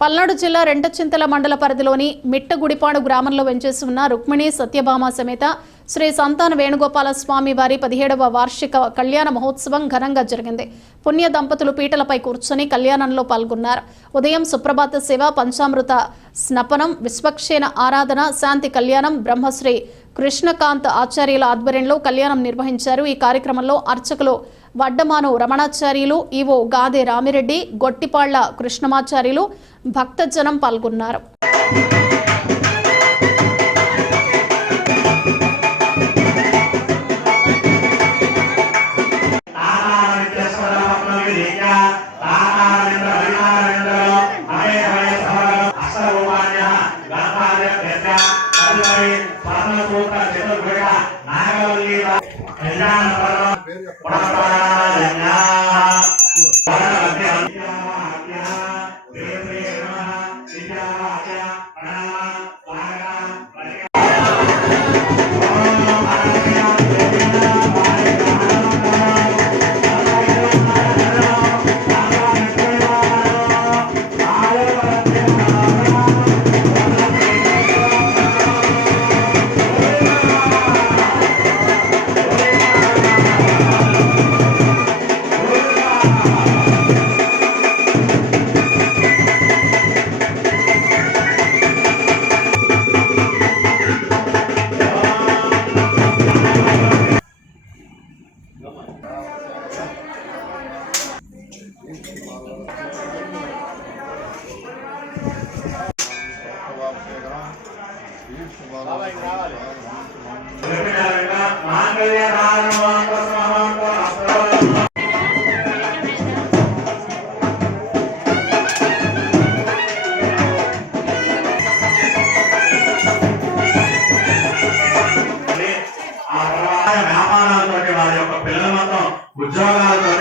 పల్నాడు జిల్లా రెంటచింతల మండల పరిధిలోని మిట్టగుడిపాడు గ్రామంలో వెంచేసి ఉన్న రుక్మిణి సత్యభామ సమేత శ్రీ సంతాన వేణుగోపాల స్వామి వారి 17వ వార్షిక కళ్యాణ మహోత్సవం ఘనంగా జరిగింది. పుణ్య దంపతులు పీటలపై కూర్చొని కళ్యాణంలో పాల్గొన్నారు. ఉదయం సుప్రభాత సేవ, పంచామృత స్నపనం, విశ్వక్షేణ ఆరాధన, శాంతి కళ్యాణం బ్రహ్మశ్రీ కృష్ణకాంత్ ఆచార్యుల ఆధ్వర్యంలో కళ్యాణం నిర్వహించారు. ఈ కార్యక్రమంలో అర్చకులు వడ్డమాను రమణాచార్యులు, ఈవో గాదే రామిరెడ్డి, గొట్టిపాళ్ల కృష్ణమాచార్యులు, భక్తజనం పాల్గొన్నారు. వ్యాపారాలతో వారి యొక్క పిల్లల మొత్తం ఉద్యోగాలతో